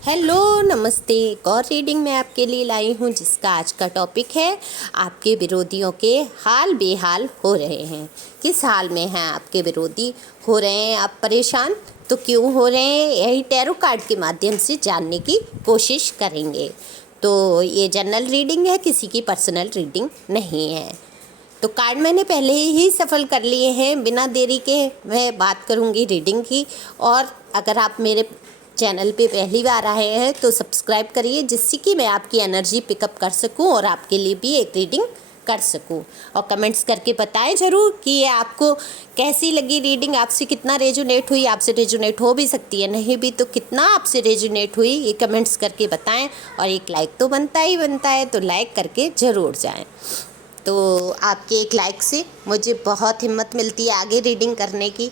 Hello नमस्ते। एक और रीडिंग मैं आपके लिए लाई हूँ जिसका आज का टॉपिक है आपके विरोधियों के हाल बेहाल हो रहे हैं। किस हाल में हैं आपके विरोधी? हो रहे हैं आप परेशान? तो क्यों हो रहे हैं, यही टैरो कार्ड के माध्यम से जानने की कोशिश करेंगे। तो ये जनरल रीडिंग है, किसी की पर्सनल रीडिंग नहीं है। तो कार्ड मैंने पहले ही सफल कर लिए हैं। बिना देरी के मैं बात करूंगी रीडिंग की। और अगर आप मेरे चैनल पे पहली बार आए हैं तो सब्सक्राइब करिए, जिससे कि मैं आपकी एनर्जी पिकअप कर सकूं और आपके लिए भी एक रीडिंग कर सकूं। और कमेंट्स करके बताएं ज़रूर कि ये आपको कैसी लगी रीडिंग, आपसे कितना रेजोनेट हुई। आपसे रेजोनेट हो भी सकती है, नहीं भी तो कितना आपसे रेजोनेट हुई ये कमेंट्स करके बताएं। और एक लाइक तो बनता ही बनता है, तो लाइक करके ज़रूर जाएँ। तो आपके एक लाइक से मुझे बहुत हिम्मत मिलती है आगे रीडिंग करने की।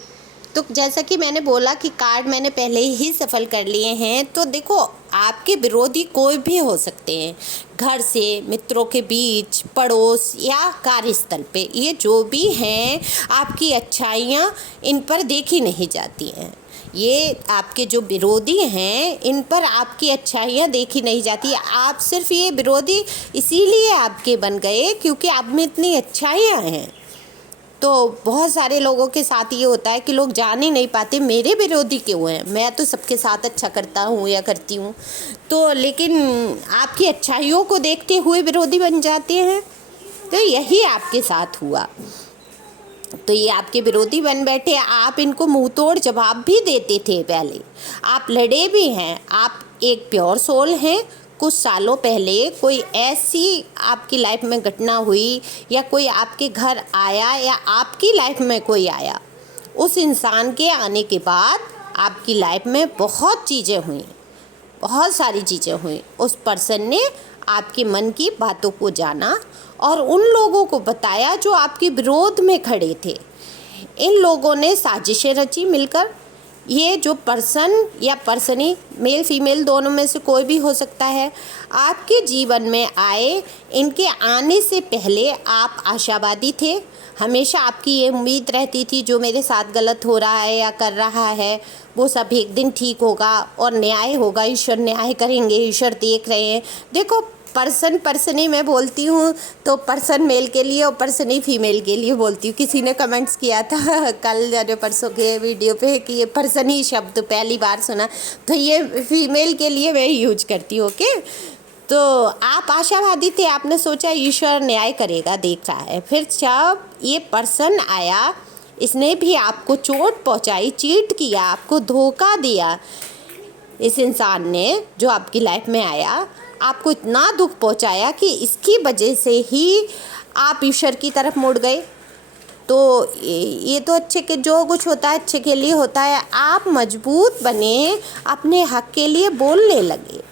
तो जैसा कि मैंने बोला कि कार्ड मैंने पहले ही सफल कर लिए हैं। तो देखो, आपके विरोधी कोई भी हो सकते हैं, घर से, मित्रों के बीच, पड़ोस या कार्यस्थल पे। ये जो भी हैं, आपकी अच्छाइयाँ इन पर देखी नहीं जाती हैं। ये आपके जो विरोधी हैं, इन पर आपकी अच्छाइयाँ देखी नहीं जाती। आप सिर्फ ये विरोधी इसीलिए आपके बन गए क्योंकि आप में इतनी अच्छाइयाँ हैं। तो बहुत सारे लोगों के साथ ये होता है कि लोग जान ही नहीं पाते मेरे विरोधी क्यों हैं। मैं तो सबके साथ अच्छा करता हूँ या करती हूँ, तो लेकिन आपकी अच्छाइयों को देखते हुए विरोधी बन जाते हैं। तो यही आपके साथ हुआ। तो ये आपके विरोधी बन बैठे। आप इनको मुंह तोड़ जवाब भी देते थे पहले, आप लड़े भी हैं। आप एक प्योर सोल हैं। कुछ सालों पहले कोई ऐसी आपकी लाइफ में घटना हुई या कोई आपके घर आया या आपकी लाइफ में कोई आया, उस इंसान के आने के बाद आपकी लाइफ में बहुत चीज़ें हुई, बहुत सारी चीज़ें हुई। उस पर्सन ने आपके मन की बातों को जाना और उन लोगों को बताया जो आपके विरोध में खड़े थे। इन लोगों ने साजिशें रची मिलकर। ये जो पर्सन या पर्सनी, मेल फीमेल दोनों में से कोई भी हो सकता है, आपके जीवन में आए। इनके आने से पहले आप आशावादी थे। हमेशा आपकी ये उम्मीद रहती थी जो मेरे साथ गलत हो रहा है या कर रहा है वो सब एक दिन ठीक होगा और न्याय होगा, ईश्वर न्याय करेंगे, ईश्वर देख रहे हैं। देखो, पर्सनी मैं बोलती हूँ तो पर्सन मेल के लिए और पर्सनी फीमेल के लिए बोलती हूँ। किसी ने कमेंट्स किया था कल या परसों के वीडियो पे कि ये पर्सनी शब्द पहली बार सुना, तो ये फीमेल के लिए मैं यूज करती हूँ। ओके, तो आप आशावादी थे, आपने सोचा ईश्वर न्याय करेगा, देख रहा है। फिर जब ये पर्सन आया, इसने भी आपको चोट पहुँचाई, चीट किया, आपको धोखा दिया। इस इंसान ने जो आपकी लाइफ में आया, आपको इतना दुख पहुंचाया कि इसकी वजह से ही आप ईश्वर की तरफ मुड़ गए। तो ये तो अच्छे के, जो कुछ होता है अच्छे के लिए होता है। आप मजबूत बने, अपने हक के लिए बोलने लगे।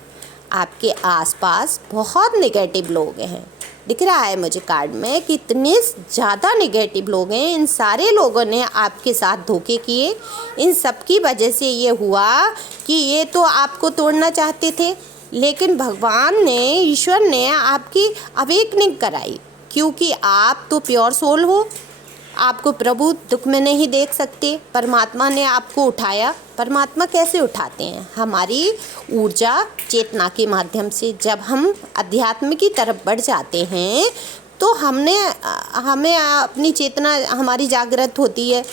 आपके आसपास बहुत नेगेटिव लोग हैं, दिख रहा है मुझे कार्ड में कि इतने ज़्यादा नेगेटिव लोग हैं। इन सारे लोगों ने आपके साथ धोखे किए। इन सब की वजह से ये हुआ कि ये तो आपको तोड़ना चाहते थे, लेकिन भगवान ने, ईश्वर ने आपकी अवेकनिंग कराई, क्योंकि आप तो प्योर सोल हो। आपको प्रभु दुख में नहीं देख सकते। परमात्मा ने आपको उठाया। परमात्मा कैसे उठाते हैं? हमारी ऊर्जा, चेतना के माध्यम से। जब हम अध्यात्म की तरफ बढ़ जाते हैं तो हमें अपनी चेतना हमारी जागृत होती है।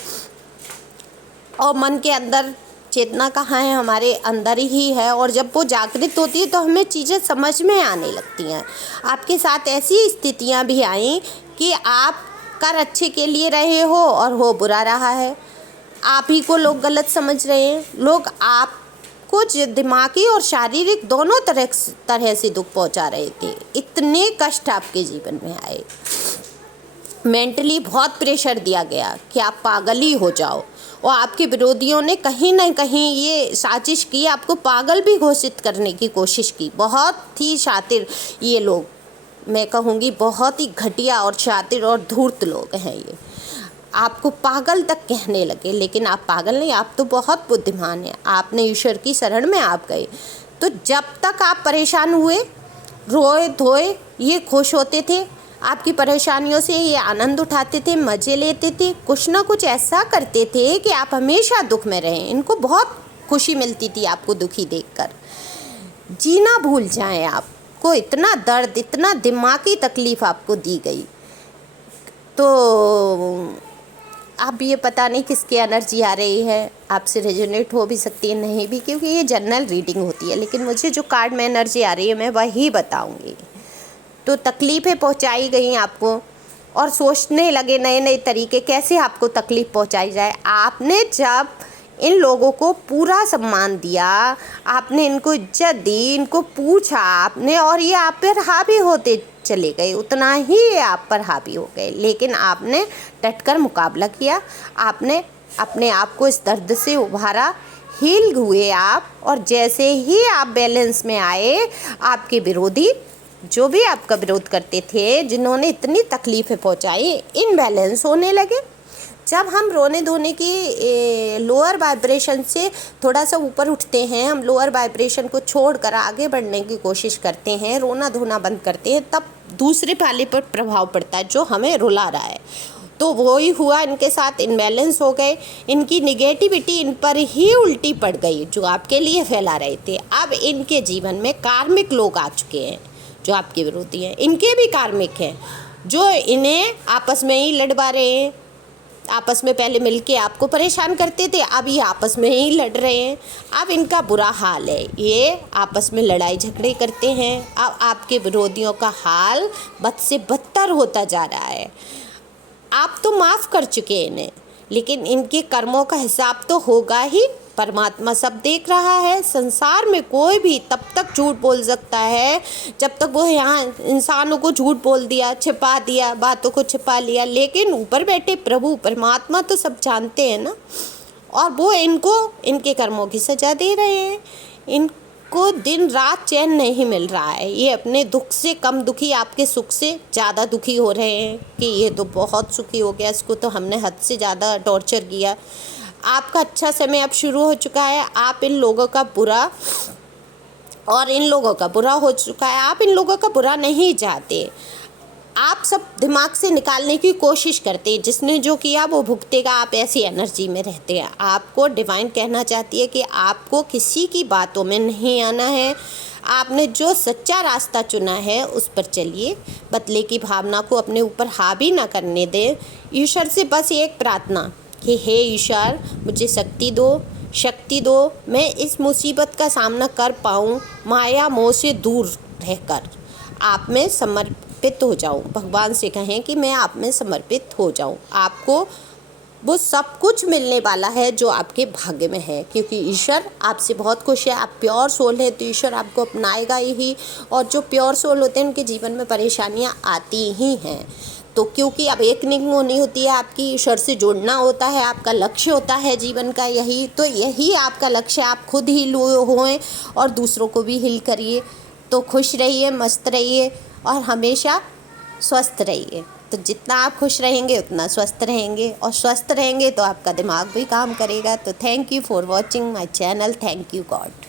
और मन के अंदर चेतना कहाँ है? हमारे अंदर ही है। और जब वो जागृत होती है तो हमें चीज़ें समझ में आने लगती हैं। आपके साथ ऐसी स्थितियाँ भी आई कि आप कर अच्छे के लिए रहे हो और हो बुरा रहा है। आप ही को लोग गलत समझ रहे हैं। लोग आपको दिमागी और शारीरिक दोनों तरह से दुख पहुंचा रहे थे। इतने कष्ट आपके जीवन में आए। मेंटली बहुत प्रेशर दिया गया कि आप पागल ही हो जाओ। और आपके विरोधियों ने कहीं ना कहीं ये साजिश की, आपको पागल भी घोषित करने की कोशिश की। बहुत ही शातिर ये लोग, मैं कहूँगी बहुत ही घटिया और शातिर और धूर्त लोग हैं ये। आपको पागल तक कहने लगे, लेकिन आप पागल नहीं, आप तो बहुत बुद्धिमान हैं। आपने ईश्वर की शरण में आप गए। तो जब तक आप परेशान हुए, रोए धोए, ये खुश होते थे। आपकी परेशानियों से ये आनंद उठाते थे, मज़े लेते थे। कुछ ना कुछ ऐसा करते थे कि आप हमेशा दुख में रहें। इनको बहुत खुशी मिलती थी आपको दुखी देखकर। जीना भूल जाएं। आपको इतना दर्द, इतना दिमागी तकलीफ़ आपको दी गई, तो अब ये पता नहीं किसकी एनर्जी आ रही है, आपसे रेजोनेट हो भी सकती है, नहीं भी, क्योंकि ये जनरल रीडिंग होती है। लेकिन मुझे जो कार्ड में एनर्जी आ रही है मैं वही बताऊंगी। तो तकलीफ़ें पहुंचाई गई आपको, और सोचने लगे नए नए तरीके कैसे आपको तकलीफ़ पहुंचाई जाए। आपने जब इन लोगों को पूरा सम्मान दिया, आपने इनको इज्जत दी, इनको पूछा आपने, और ये आप पर हावी होते चले गए, उतना ही ये आप पर हावी हो गए। लेकिन आपने डटकर मुकाबला किया, आपने अपने आप को इस दर्द से उभारा, हील हुए आप। और जैसे ही आप बैलेंस में आए, आपके विरोधी जो भी आपका विरोध करते थे, जिन्होंने इतनी तकलीफ़ें पहुंचाई, इनबैलेंस होने लगे। जब हम रोने धोने की लोअर वाइब्रेशन से थोड़ा सा ऊपर उठते हैं, हम लोअर वाइब्रेशन को छोड़कर आगे बढ़ने की कोशिश करते हैं, रोना धोना बंद करते हैं, तब दूसरे पाले पर प्रभाव पड़ता है जो हमें रुला रहा है। तो वही हुआ इनके साथ, इनबैलेंस हो गए, इनकी निगेटिविटी इन पर ही उल्टी पड़ गई जो आपके लिए फैला रहे थे। अब इनके जीवन में कार्मिक लोग आ चुके हैं जो आपके विरोधी हैं, इनके भी कार्मिक हैं जो इन्हें आपस में ही लड़वा रहे हैं। आपस में पहले मिलके आपको परेशान करते थे, अब ये आपस में ही लड़ रहे हैं। अब इनका बुरा हाल है, ये आपस में लड़ाई झगड़े करते हैं। अब आपके विरोधियों का हाल बद से बदतर होता जा रहा है। आप तो माफ़ कर चुके हैं इन्हें, लेकिन इनके कर्मों का हिसाब तो होगा ही। परमात्मा सब देख रहा है। संसार में कोई भी तब तक झूठ बोल सकता है जब तक वो यहाँ इंसानों को झूठ बोल दिया, छिपा दिया, बातों को छिपा लिया। लेकिन ऊपर बैठे प्रभु परमात्मा तो सब जानते हैं ना, और वो इनको इनके कर्मों की सज़ा दे रहे हैं। इनको दिन रात चैन नहीं मिल रहा है। ये अपने दुख से कम दुखी, आपके सुख से ज़्यादा दुखी हो रहे हैं कि ये तो बहुत सुखी हो गया, इसको तो हमने हद से ज़्यादा टॉर्चर किया। आपका अच्छा समय अब शुरू हो चुका है। आप इन लोगों का बुरा, और इन लोगों का बुरा हो चुका है। आप इन लोगों का बुरा नहीं चाहते, आप सब दिमाग से निकालने की कोशिश करते हैं। जिसने जो किया वो भुगतेगा, आप ऐसी एनर्जी में रहते हैं। आपको डिवाइन कहना चाहती है कि आपको किसी की बातों में नहीं आना है। आपने जो सच्चा रास्ता चुना है उस पर चलिए, बदले की भावना को अपने ऊपर हावी ना करने दें। ईश्वर से बस एक प्रार्थना कि हे ईश्वर, मुझे शक्ति दो, मैं इस मुसीबत का सामना कर पाऊँ, माया मोह से दूर रहकर आप में समर्पित हो जाऊँ। भगवान से कहें कि मैं आप में समर्पित हो जाऊँ। आपको वो सब कुछ मिलने वाला है जो आपके भाग्य में है, क्योंकि ईश्वर आपसे बहुत खुश है। आप प्योर सोल हैं तो ईश्वर आपको अपनाएगा ही। और जो प्योर सोल होते हैं उनके जीवन में परेशानियाँ आती ही हैं। तो क्योंकि अब अवेकनिंग होनी होती है, आपकी ईश्वर से जुड़ना होता है, आपका लक्ष्य होता है जीवन का यही। तो यही आपका लक्ष्य है। आप खुद हील होएं और दूसरों को भी हील करिए। तो खुश रहिए, मस्त रहिए और हमेशा स्वस्थ रहिए। तो जितना आप खुश रहेंगे उतना स्वस्थ रहेंगे, और स्वस्थ रहेंगे तो आपका दिमाग भी काम करेगा। तो thank you for watching my channel. Thank you God.